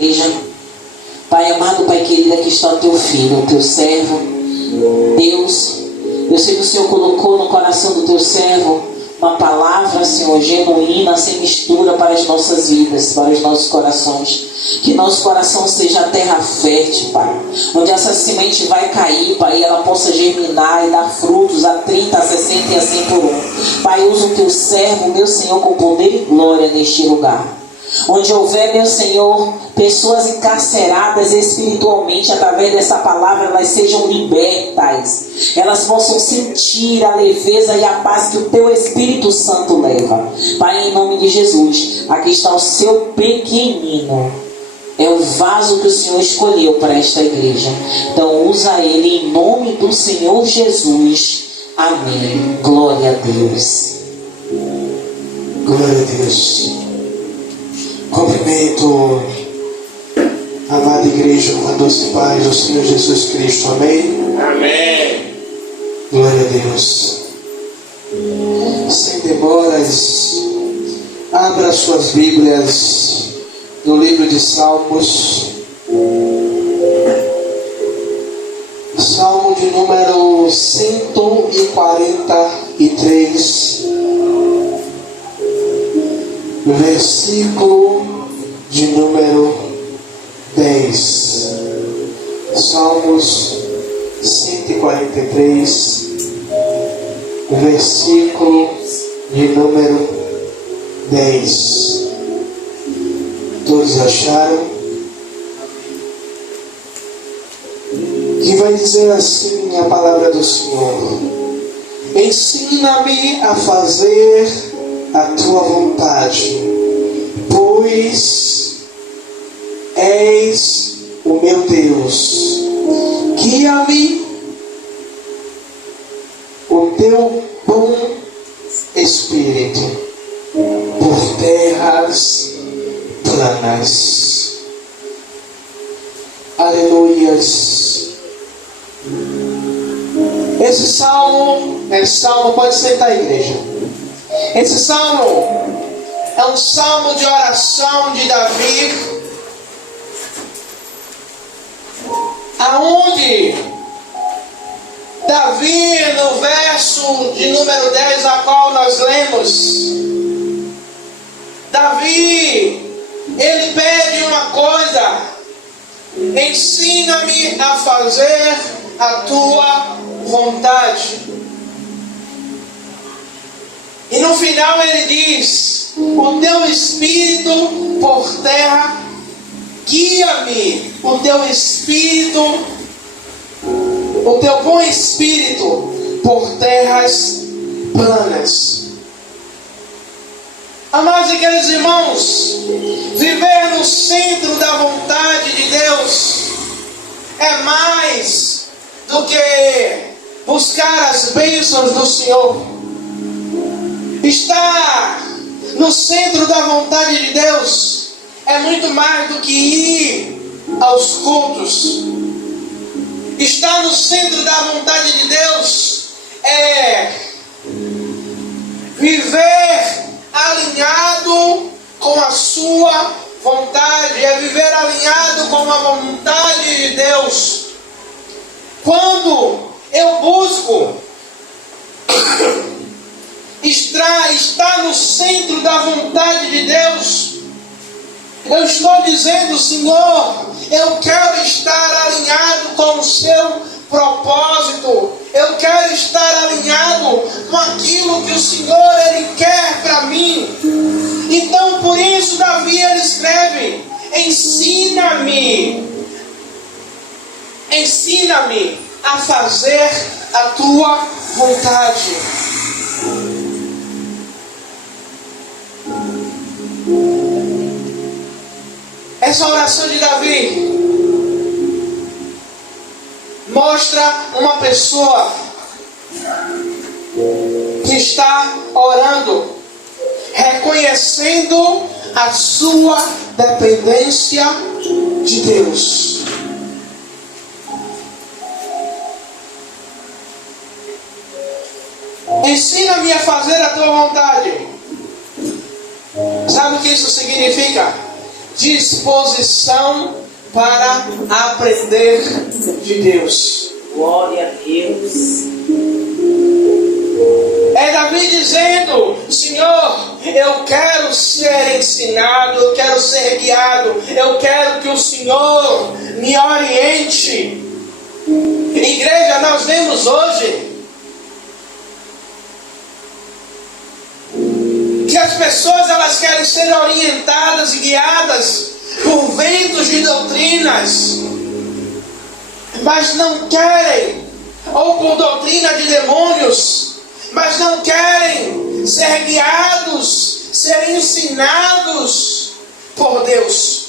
Igreja. Pai amado, Pai querido, aqui está o teu filho, o teu servo. Deus, eu sei que o Senhor colocou no coração do teu servo uma palavra, Senhor, genuína, sem mistura para as nossas vidas, para os nossos corações. Que nosso coração seja a terra fértil, Pai, onde essa semente vai cair, Pai, e ela possa germinar e dar frutos a 30, a 60 e a 100 por um. Pai, usa o teu servo, meu Senhor, com poder e glória neste lugar. Onde houver, meu Senhor, pessoas encarceradas espiritualmente, através dessa palavra, elas sejam libertas. Elas possam sentir a leveza e a paz que o teu Espírito Santo leva. Pai, em nome de Jesus, aqui está o seu pequenino. É o vaso que o Senhor escolheu para esta igreja. Então usa ele em nome do Senhor Jesus. Amém. Glória a Deus. Glória a Deus. Cumprimento a amada igreja com a doce paz do Senhor Jesus Cristo. Amém? Amém. Glória a Deus. Sem demoras, abra suas Bíblias no livro de Salmos. Salmo de número 143. Versículo de número 10. Salmos 143, versículo de número 10. Todos acharam? Que vai dizer assim a palavra do Senhor: ensina-me a fazer a tua vontade, pois és o meu Deus. Guia-me o teu bom Espírito por terras planas. Aleluias. Esse salmo pode sentar, igreja. Esse salmo é um salmo de oração de Davi, aonde Davi, no verso de número 10, a qual nós lemos, Davi, ele pede uma coisa: ensina-me a fazer a tua vontade. E no final ele diz: o teu Espírito por terra, guia-me, o teu Espírito, o teu bom Espírito por terras planas. Amados e queridos irmãos, viver no centro da vontade de Deus é mais do que buscar as bênçãos do Senhor. Estar no centro da vontade de Deus é muito mais do que ir aos cultos. Estar no centro da vontade de Deus é viver alinhado com a sua vontade, é viver alinhado com a vontade de Deus. Quando eu busco está no centro da vontade de Deus, eu estou dizendo: Senhor, eu quero estar alinhado com o seu propósito, eu quero estar alinhado com aquilo que o Senhor ele quer para mim. Então por isso Davi ele escreve: ensina-me a fazer a tua vontade. Essa oração de Davi mostra uma pessoa que está orando, reconhecendo a sua dependência de Deus. Ensina-me a fazer a tua vontade. Sabe o que isso significa? disposição para aprender de Deus. Glória a Deus. É Davi dizendo: Senhor, eu quero ser ensinado, eu quero ser guiado, eu quero que o Senhor me oriente. Igreja, nós vemos hoje que as pessoas elas querem ser orientadas e guiadas por ventos de doutrinas, mas não querem, ou por doutrina de demônios, mas não querem ser guiados, ser ensinados por Deus.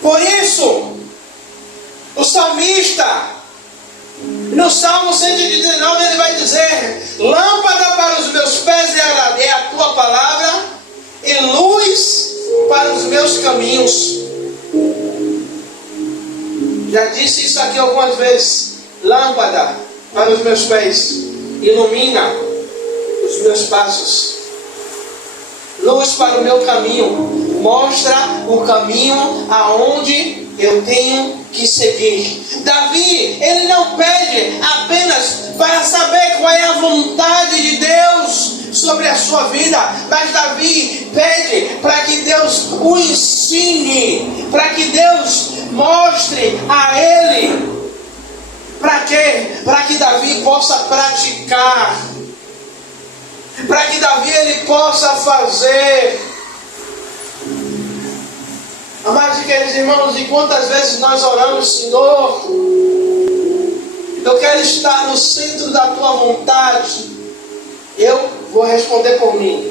Por isso, o salmista, no Salmo 119, ele vai dizer: lâmpada para os meus pés é a tua palavra, e luz para os meus caminhos. Já disse isso aqui algumas vezes. Lâmpada para os meus pés, ilumina os meus passos. Luz para o meu caminho, mostra o caminho aonde eu tenho que seguir. Davi, ele não pede apenas para saber qual é a vontade de Deus sobre a sua vida, mas Davi pede para que Deus o ensine, para que Deus mostre a ele. Para quê? Para que Davi possa praticar, para que Davi ele possa fazer. Amados e queridos irmãos, e quantas vezes nós oramos: Senhor, eu quero estar no centro da tua vontade. Eu vou responder por mim.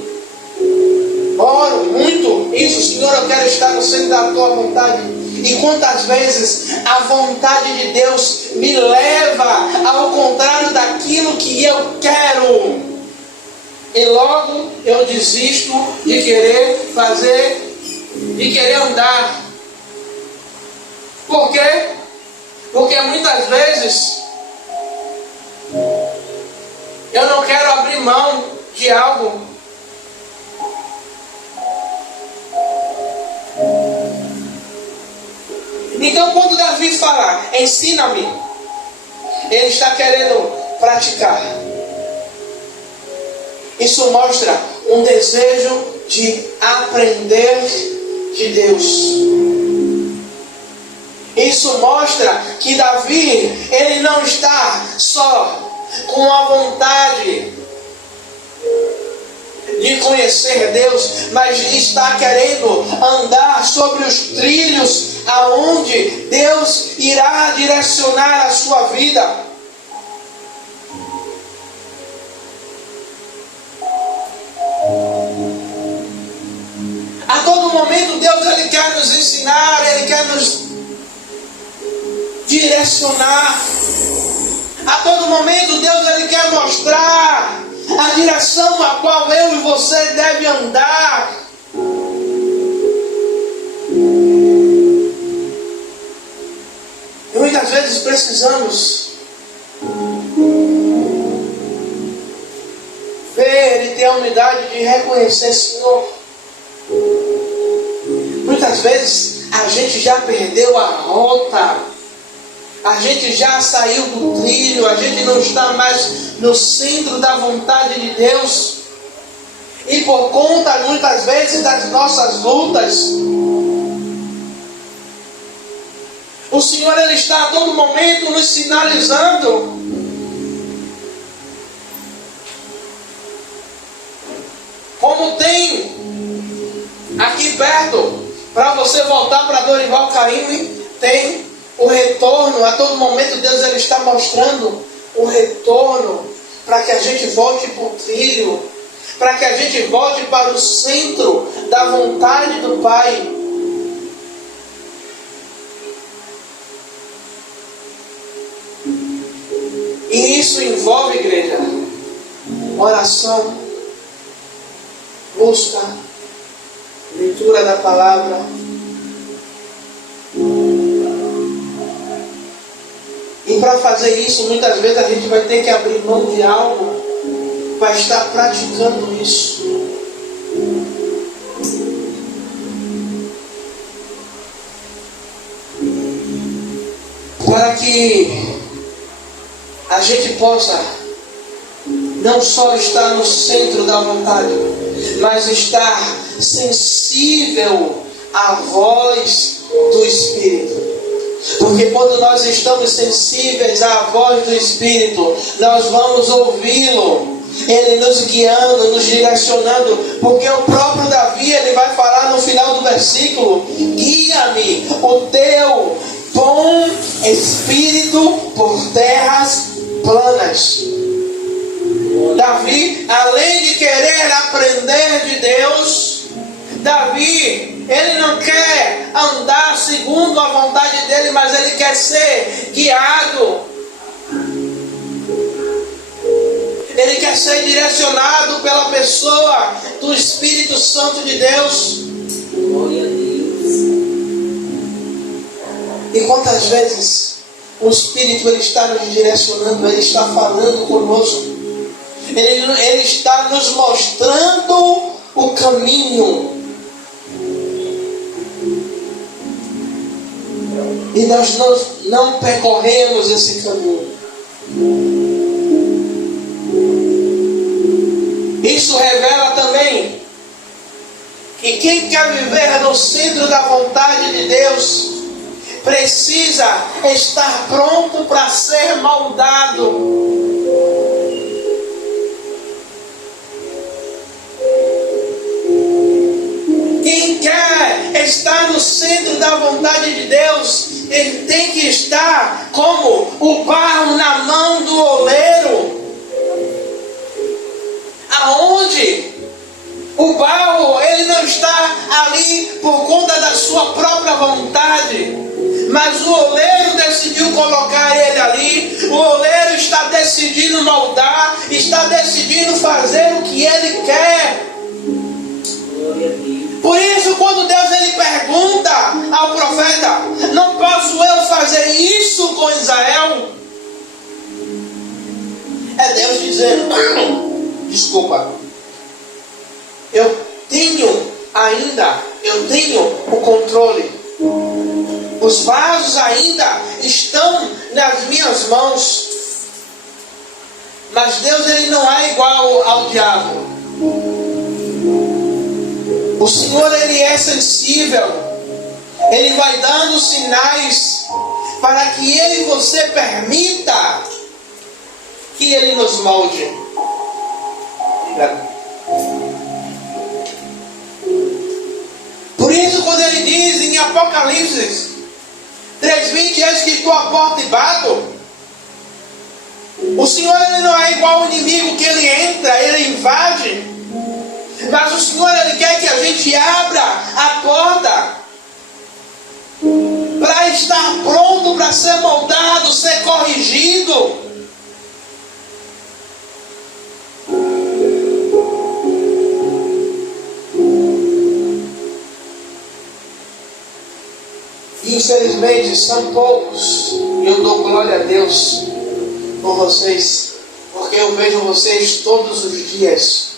Oro muito isso: Senhor, eu quero estar no centro da tua vontade. E quantas vezes a vontade de Deus me leva ao contrário daquilo que eu quero, e logo eu desisto de querer fazer, de querer andar. Por quê? Porque muitas vezes eu não quero abrir mão de algo. Então, quando Davi fala, ensina-me, ele está querendo praticar. Isso mostra um desejo de aprender de Deus. Isso mostra que Davi, ele não está só com a vontade de conhecer Deus, mas está querendo andar sobre os trilhos aonde Deus irá direcionar a sua vida. A todo momento Deus ele quer nos ensinar, ele quer nos direcionar. A todo momento Deus ele quer mostrar a direção a qual eu e você deve andar. E muitas vezes precisamos ver e ter a humildade de reconhecer: Senhor, muitas vezes a gente já perdeu a rota, a gente já saiu do trilho, a gente não está mais no centro da vontade de Deus, e por conta muitas vezes das nossas lutas, o Senhor ele está a todo momento nos sinalizando. Como tem aqui perto, para você voltar para Dorival Caymmi, tem o retorno. A todo momento Deus ele está mostrando o retorno para que a gente volte para o trilho, para que a gente volte para o centro da vontade do Pai. E isso envolve, igreja, oração, busca, leitura da palavra. E para fazer isso, muitas vezes a gente vai ter que abrir mão de algo para estar praticando isso. para que a gente possa não só estar no centro da vontade, mas estar sensível à voz do Espírito. Porque quando nós estamos sensíveis à voz do Espírito, nós vamos ouvi-lo, Ele nos guiando, nos direcionando. Porque o próprio Davi, ele vai falar no final do versículo: guia-me o teu bom Espírito por terras planas. Davi, além de querer aprender de Deus, Davi, ele não quer andar segundo a vontade dele, mas ele quer ser guiado. Ele quer ser direcionado pela pessoa do Espírito Santo de Deus. Glória a Deus. E quantas vezes o Espírito ele está nos direcionando, ele está falando conosco, ele está nos mostrando o caminho. E nós não percorremos esse caminho. Isso revela também que quem quer viver no centro da vontade de Deus precisa estar pronto para ser moldado. Quem quer estar no centro da vontade de Deus, ele tem que estar como o barro na mão do oleiro. Aonde o barro, ele não está ali por conta da sua própria vontade, mas o oleiro decidiu colocar ele ali. O oleiro está decidindo moldar, está decidindo fazer o que ele quer. Por isso, quando Deus ele pergunta ao profeta: não posso eu fazer isso com Israel? É Deus dizendo: desculpa, eu tenho o controle. Os vasos ainda estão nas minhas mãos. Mas Deus ele não é igual ao diabo. O Senhor ele é sensível. Ele vai dando sinais para que eu e você permita que ele nos molde. Por isso, quando ele diz em Apocalipse 3:20: eis que estou à porta e bato, o Senhor ele não é igual ao inimigo que ele entra, ele invade, mas o Senhor ele quer que a gente abra a porta para estar pronto para ser moldado, ser corrigido. Infelizmente são poucos, e eu dou glória a Deus por vocês, porque eu vejo vocês todos os dias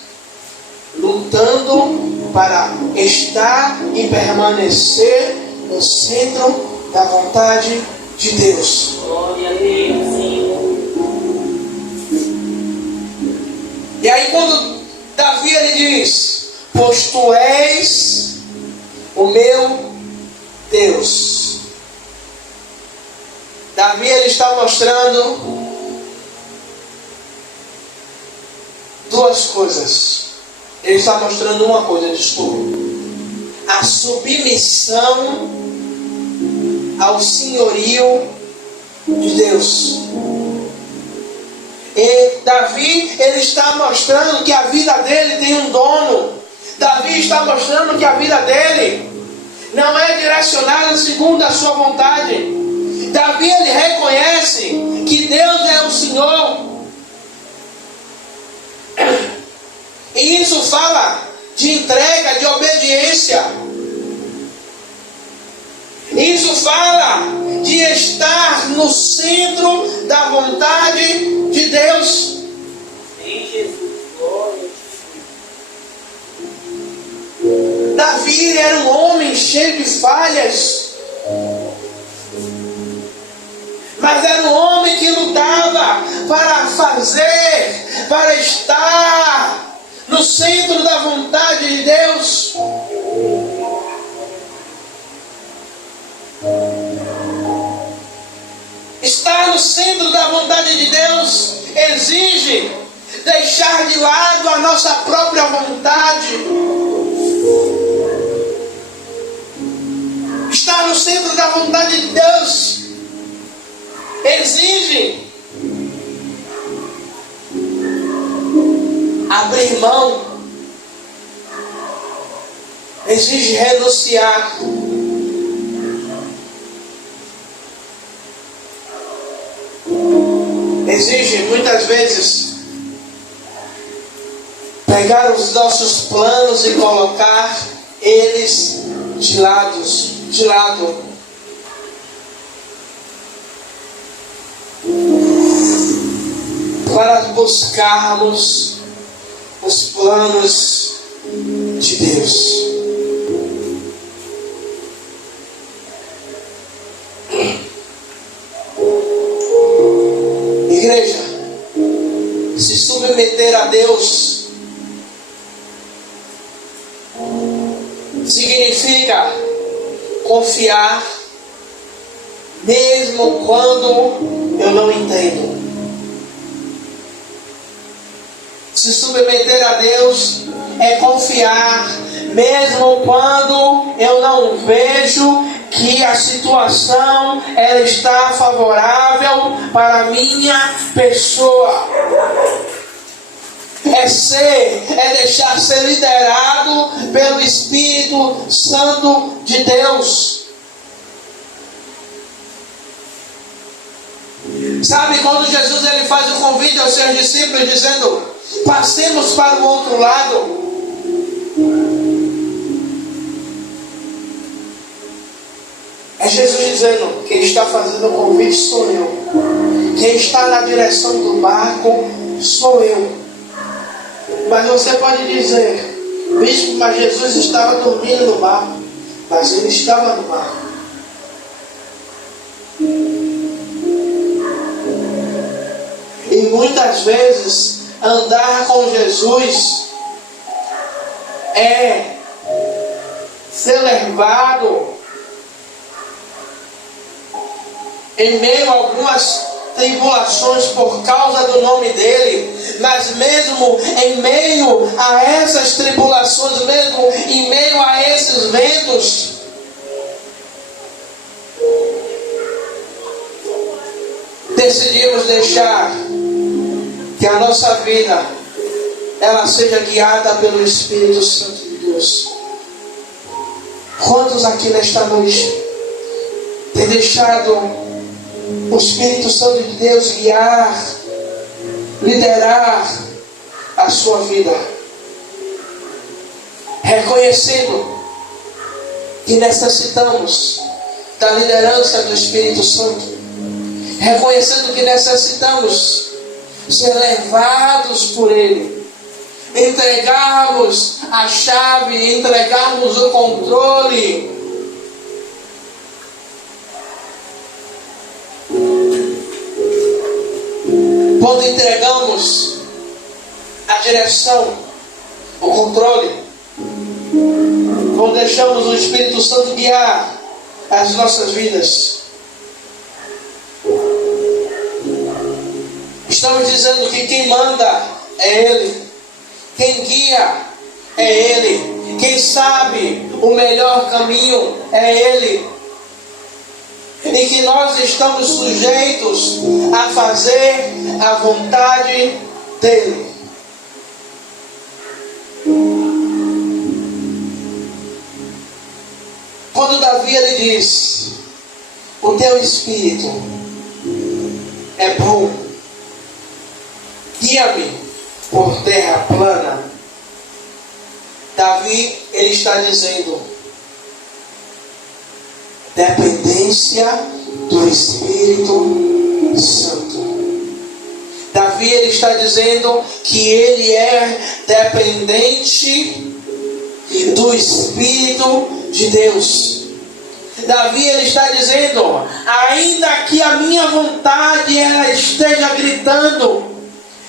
lutando para estar e permanecer no centro da vontade de Deus. Glória a Deus, Senhor. E aí quando Davi ele diz: pois tu és o meu Deus. Davi ele está mostrando duas coisas. Ele está mostrando uma coisa, desculpa: a submissão ao senhorio de Deus. E Davi ele está mostrando que a vida dele tem um dono. Davi está mostrando que a vida dele não é direcionada segundo a sua vontade. Davi ele reconhece que Deus é o Senhor. E isso fala de entrega, de obediência. Isso fala de estar no centro da vontade de Deus. Em Jesus, glória. Davi era um homem cheio de falhas. Mas era um homem que lutava para fazer, para estar no centro da vontade de Deus. Estar no centro da vontade de Deus exige deixar de lado a nossa própria vontade. Estar no centro da vontade de Deus exige abrir mão, exige renunciar. Exige muitas vezes pegar os nossos planos e colocar eles de lado. Para buscarmos os planos de Deus. Igreja, se submeter a Deus significa confiar, mesmo quando eu não entendo. Se submeter a Deus é confiar, mesmo quando eu não vejo que a situação ela está favorável para a minha pessoa. É deixar ser liderado pelo Espírito Santo de Deus. Sabe, quando Jesus ele faz o convite aos seus discípulos dizendo: passemos para o outro lado. É Jesus dizendo: quem está fazendo o convite sou eu. Quem está na direção do barco sou eu. Mas você pode dizer: bispo, mas Jesus estava dormindo no barco. Mas ele estava no barco. E muitas vezes andar com Jesus é ser levado em meio a algumas tribulações por causa do nome dele, mas mesmo em meio a essas tribulações, mesmo em meio a esses ventos, decidimos deixar que a nossa vida ela seja guiada pelo Espírito Santo de Deus. Quantos aqui nesta noite têm deixado o Espírito Santo de Deus guiar, liderar a sua vida, reconhecendo que necessitamos da liderança do Espírito Santo, reconhecendo que necessitamos ser levados por Ele, entregarmos a chave, entregarmos o controle. Quando entregamos a direção, o controle, quando deixamos o Espírito Santo guiar as nossas vidas, estamos dizendo que quem manda é Ele, quem guia é Ele, quem sabe o melhor caminho é Ele. E que nós estamos sujeitos a fazer a vontade dEle. Quando Davi ele diz: o teu Espírito é bom, guia-me por terra plana. Davi ele está dizendo dependência do Espírito Santo. Davi ele está dizendo que ele é dependente do Espírito de Deus. Davi ele está dizendo: ainda que a minha vontade ela esteja gritando,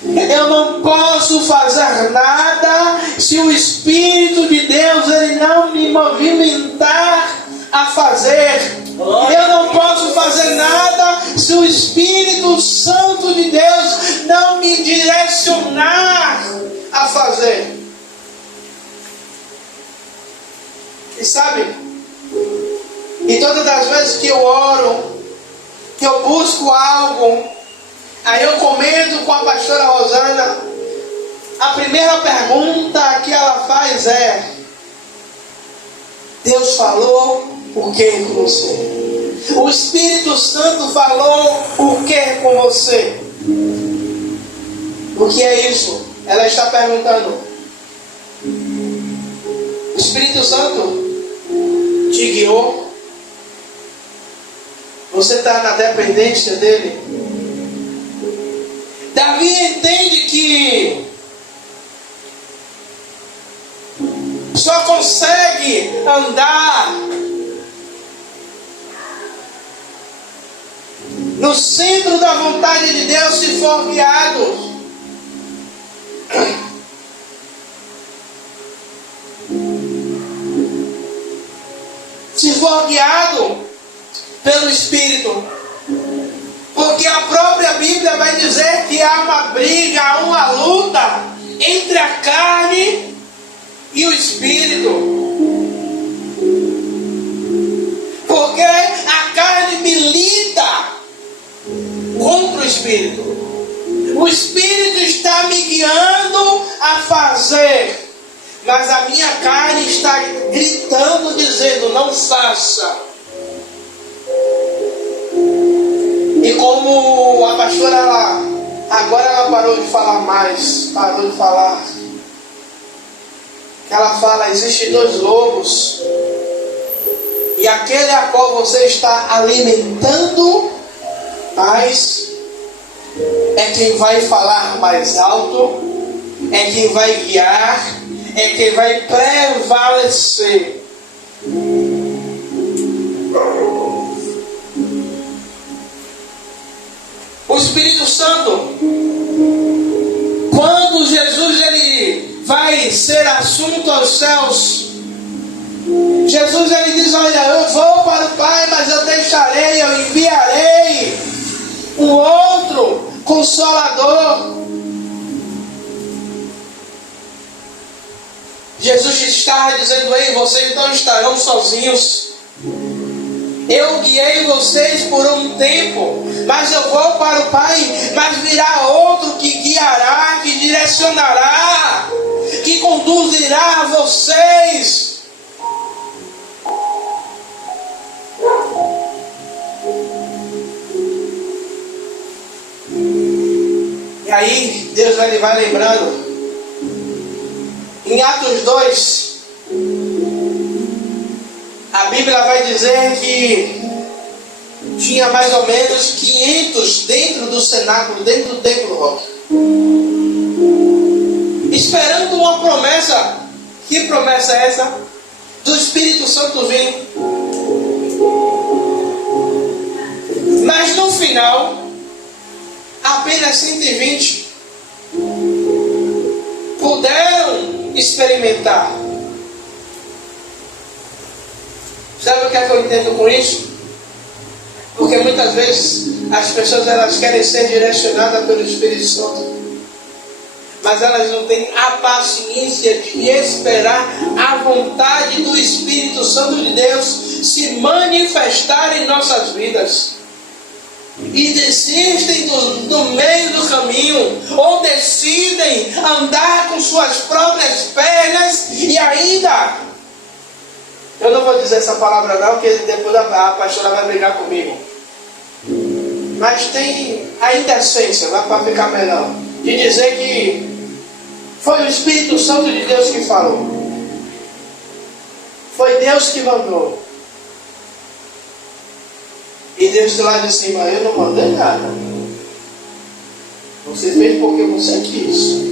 eu não posso fazer nada se o Espírito de Deus ele não me movimentar a fazer. Eu não posso fazer nada se o Espírito Santo de Deus não me direcionar a fazer. E sabe, e todas as vezes que eu oro, que eu busco algo, aí eu comento com a pastora Rosana, a primeira pergunta que ela faz é: Deus falou o que com você? O Espírito Santo falou o que com você? O que é isso? Ela está perguntando. O Espírito Santo te guiou? Você está na dependência dele? Davi entende que só consegue andar no centro da vontade de Deus se for guiado. Se for guiado pelo Espírito. Porque a própria Bíblia vai dizer que há uma briga, há uma luta entre a carne e o Espírito. Porque a carne milita contra o Espírito. O Espírito está me guiando a fazer, mas a minha carne está gritando, dizendo: não faça. E como a pastora, agora ela parou de falar mais, parou de falar. Ela fala: existem dois lobos, e aquele a qual você está alimentando mais é quem vai falar mais alto, é quem vai guiar, é quem vai prevalecer. O Espírito Santo, quando Jesus ele vai ser assunto aos céus, Jesus ele diz: olha, eu vou para o Pai, mas eu deixarei, eu enviarei um outro Consolador. Jesus estava dizendo: ei, vocês não estarão sozinhos. Eu guiei vocês por um tempo, mas eu vou para o Pai, mas virá outro que guiará, que direcionará, que conduzirá vocês. E aí Deus vai lembrando. Em Atos 2, a Bíblia vai dizer que tinha mais ou menos 500 dentro do cenáculo, dentro do templo, Roque, esperando uma promessa. Que promessa é essa? Do Espírito Santo vir. Mas no final, apenas 120 puderam experimentar. Sabe o que é que eu entendo com isso? Porque muitas vezes as pessoas elas querem ser direcionadas pelo Espírito Santo, mas elas não têm a paciência de esperar a vontade do Espírito Santo de Deus se manifestar em nossas vidas. E desistem do meio do caminho, ou decidem andar com suas próprias pernas e ainda, eu não vou dizer essa palavra não, porque depois a pastora vai brigar comigo, mas tem a indecência, vai para ficar melhor, de dizer que foi o Espírito Santo de Deus que falou, foi Deus que mandou. E Deus lá de cima: eu não mandei nada. Você fez porque você quis.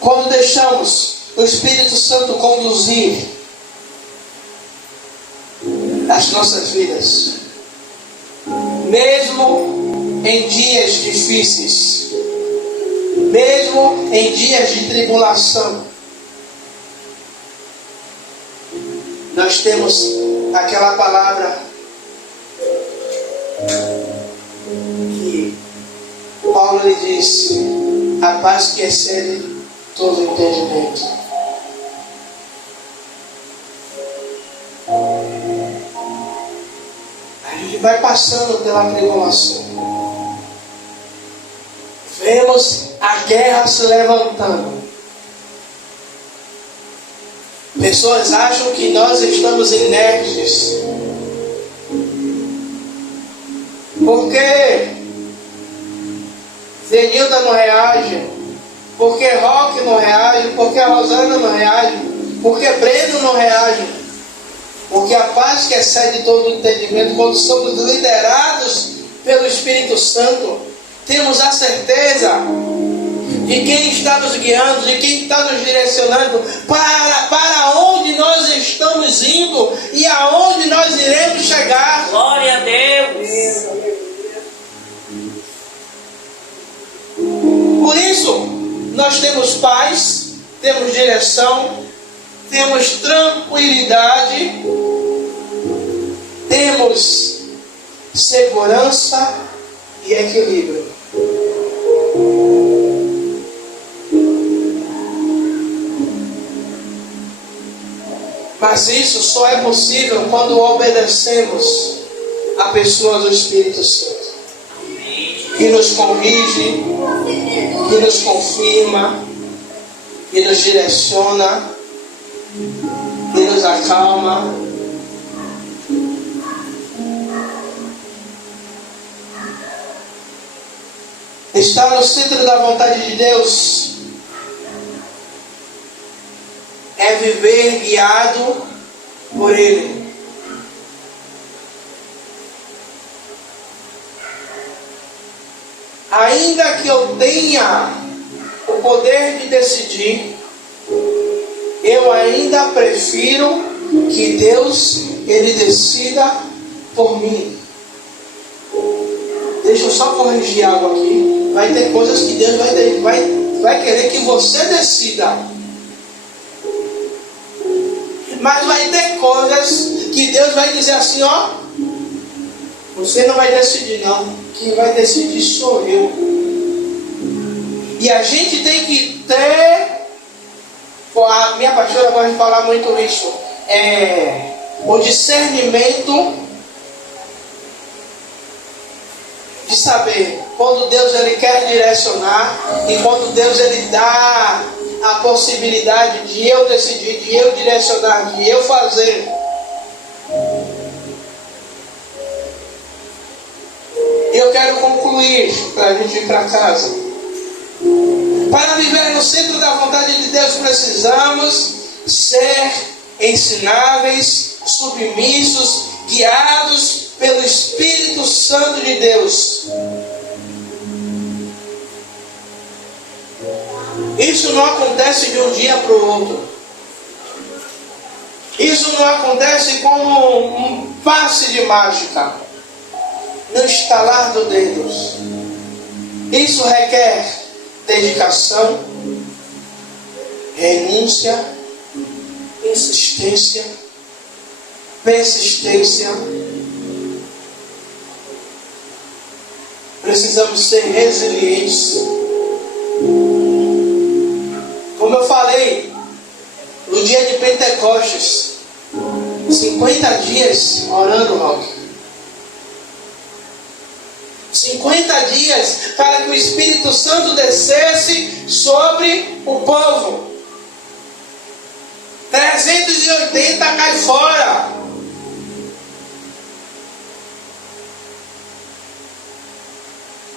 Quando deixamos o Espírito Santo conduzir as nossas vidas, mesmo em dias difíceis, mesmo em dias de tribulação. Nós temos aquela palavra que Paulo lhe disse: a paz que excede todo entendimento. A gente vai passando pela tribulação, vemos a guerra se levantando. Pessoas acham que nós estamos inertes. Porque Zenilda não reage, porque Roque não reage, porque a Rosana não reage, porque Breno não reage. Porque a paz que excede todo o entendimento, quando somos liderados pelo Espírito Santo, temos a certeza de quem está nos guiando, de quem está nos direcionando, para onde nós estamos indo e aonde nós iremos chegar. Glória a Deus. Por isso, nós temos paz, temos direção, temos tranquilidade, temos segurança e equilíbrio. Mas isso só é possível quando obedecemos a pessoa do Espírito Santo, que nos corrige, que nos confirma, que nos direciona, que nos acalma. Estar no centro da vontade de Deus é viver guiado por Ele. Ainda que eu tenha o poder de decidir, eu ainda prefiro que Deus, Ele decida por mim. Deixa eu só corrigir algo aqui. Vai ter coisas que Deus vai querer que você decida. Mas vai ter coisas que Deus vai dizer assim, ó, você não vai decidir não. Quem vai decidir sou eu. E a gente tem que ter, a minha pastora gosta de falar muito isso, o discernimento de saber quando Deus Ele quer direcionar e quando Deus Ele dá a possibilidade de eu decidir, de eu direcionar, de eu fazer. Eu quero concluir para a gente ir para casa. Para viver no centro da vontade de Deus, precisamos ser ensináveis, submissos, guiados pelo Espírito Santo de Deus. Isso não acontece de um dia para o outro. Isso não acontece como um passe de mágica, no estalar dos dedos. Isso requer dedicação, renúncia, insistência, persistência. Precisamos ser resilientes. Como eu falei, no dia de Pentecostes, 50 dias orando, Roque. 50 dias para que o Espírito Santo descesse sobre o povo. 380 cai fora.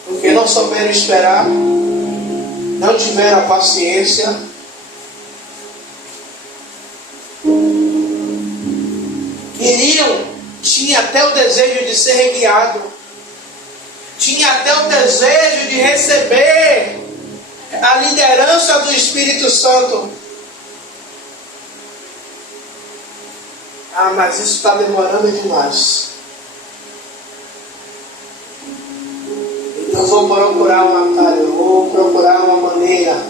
Porque não souberam esperar, não tiveram a paciência. Tinha até o desejo de ser guiado, tinha até o desejo de receber a liderança do Espírito Santo, Ah, mas isso está demorando demais. Então eu vou procurar um atalho, vou procurar uma maneira.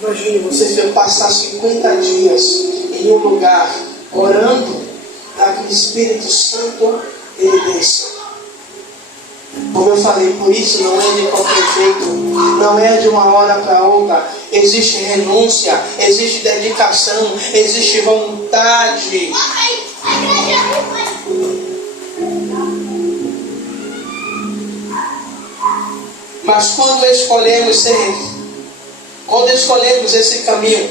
Imagine você passar 50 dias em um lugar orando para que o Espírito Santo ele desça. Como eu falei, por isso não é de qualquer jeito, não é de uma hora para outra. Existe renúncia, existe dedicação, existe vontade. Mas quando escolhemos esse caminho,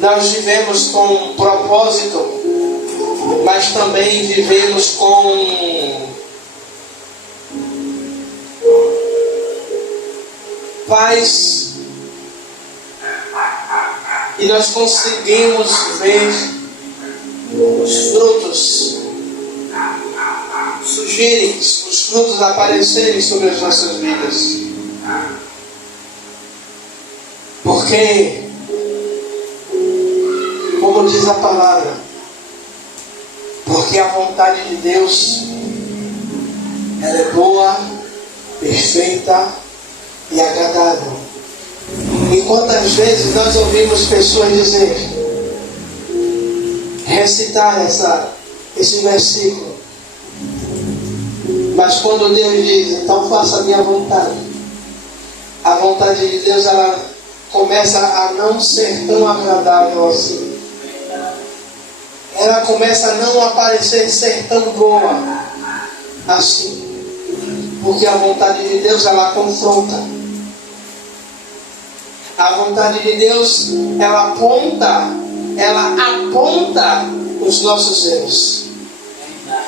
nós vivemos com um propósito, mas também vivemos com paz, e nós conseguimos ver os frutos surgirem, os frutos aparecerem sobre as nossas vidas. Porque, como diz a palavra, porque a vontade de Deus ela é boa, perfeita e agradável. E quantas vezes nós ouvimos pessoas dizer, recitar esse versículo, mas quando Deus diz, então faça a minha vontade, a vontade de Deus ela começa a não ser tão agradável assim. Ela começa a não aparecer ser tão boa assim. Porque a vontade de Deus ela confronta. A vontade de Deus ela aponta os nossos erros.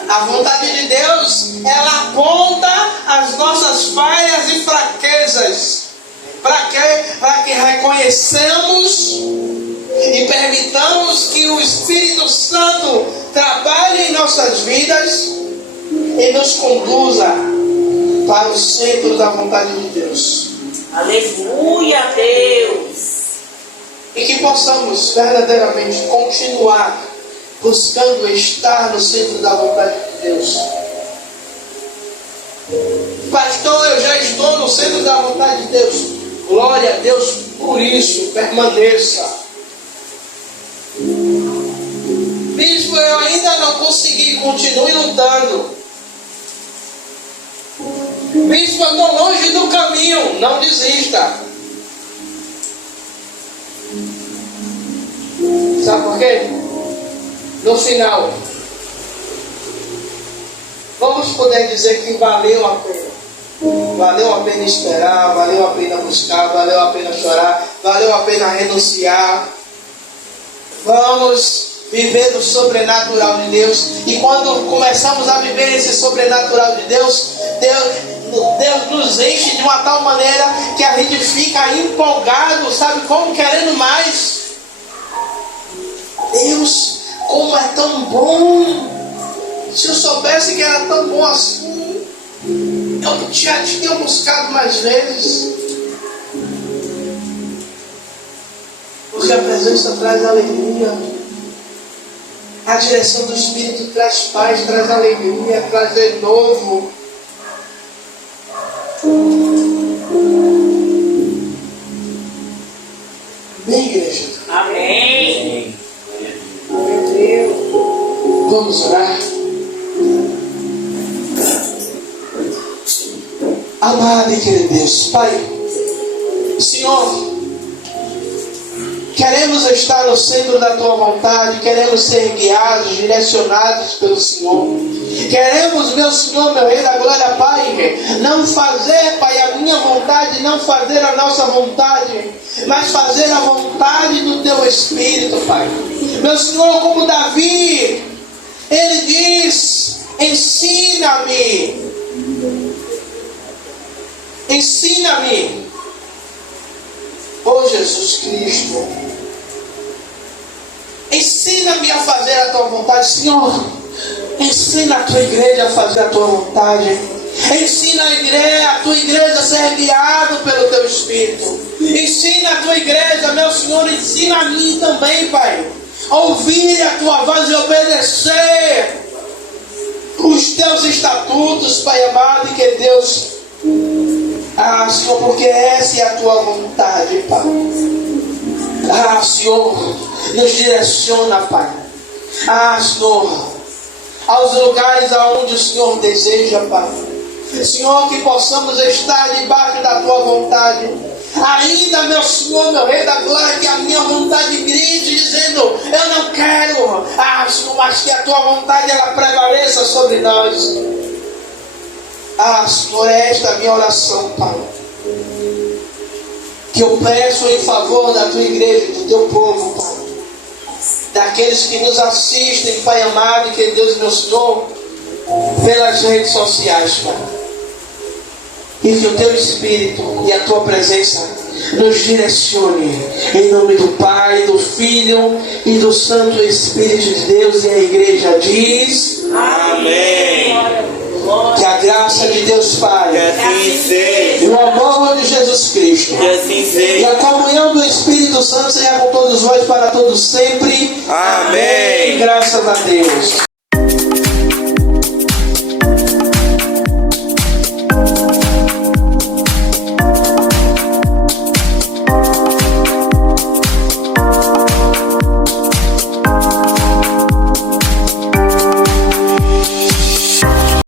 A vontade de Deus ela aponta as nossas falhas e fraquezas. Para quê? Para que reconheçamos e permitamos que o Espírito Santo trabalhe em nossas vidas e nos conduza para o centro da vontade de Deus. Aleluia, Deus! E que possamos verdadeiramente continuar buscando estar no centro da vontade de Deus. Pastor, eu já estou no centro da vontade de Deus. Glória a Deus por isso, permaneça. Bispo, eu ainda não consegui, continue lutando. Bispo, eu estou longe do caminho, não desista. Sabe por quê? No final, vamos poder dizer que valeu a pena. Valeu a pena esperar, valeu a pena buscar, valeu a pena chorar, valeu a pena renunciar. Vamos viver o sobrenatural de Deus. E quando começamos a viver esse sobrenatural de Deus, Deus nos enche de uma tal maneira que a gente fica empolgado, sabe como? Querendo mais. Deus, como é tão bom. Se eu soubesse que era tão bom assim, eu já tinha buscado mais vezes. Porque a presença traz alegria. A direção do Espírito traz paz, traz alegria, traz renovo. Amém, igreja? Amém. Meu Deus. Vamos orar. Amado e querido Deus, Pai, Senhor, queremos estar no centro da Tua vontade, queremos ser guiados, direcionados pelo Senhor. Queremos, meu Senhor, meu Rei da Glória, Pai, não fazer, Pai, a minha vontade, não fazer a nossa vontade, mas fazer a vontade do Teu Espírito, Pai. Meu Senhor, como Davi, ele diz, ensina-me. Ensina-me, oh Jesus Cristo, ensina-me a fazer a Tua vontade. Senhor, ensina a Tua igreja a fazer a Tua vontade. Ensina a tua igreja a ser guiado pelo teu Espírito. Ensina a tua igreja, meu Senhor, ensina a mim também, Pai, a ouvir a tua voz e obedecer os teus estatutos, Pai amado, e que Deus, Senhor, porque essa é a tua vontade, Pai. Senhor, nos direciona, Pai. Senhor, aos lugares aonde o Senhor deseja, Pai. Senhor, que possamos estar debaixo da tua vontade. Ainda, meu Senhor, meu Rei da Glória, que a minha vontade grite dizendo: eu não quero, Senhor, mas que a tua vontade ela prevaleça sobre nós. Senhor, esta é a minha oração, Pai, que eu peço em favor da tua igreja, do teu povo, Pai, daqueles que nos assistem, Pai amado, e que Deus, meu Senhor, pelas redes sociais, Pai. E que o teu Espírito e a tua presença nos direcione, em nome do Pai, do Filho e do Santo Espírito de Deus. E a igreja diz: amém. Que a graça de Deus Pai, Que assim seja. o amor de Jesus Cristo, Que assim seja. e a comunhão do Espírito Santo seja com todos vós para todos sempre. Amém. Graças a Deus.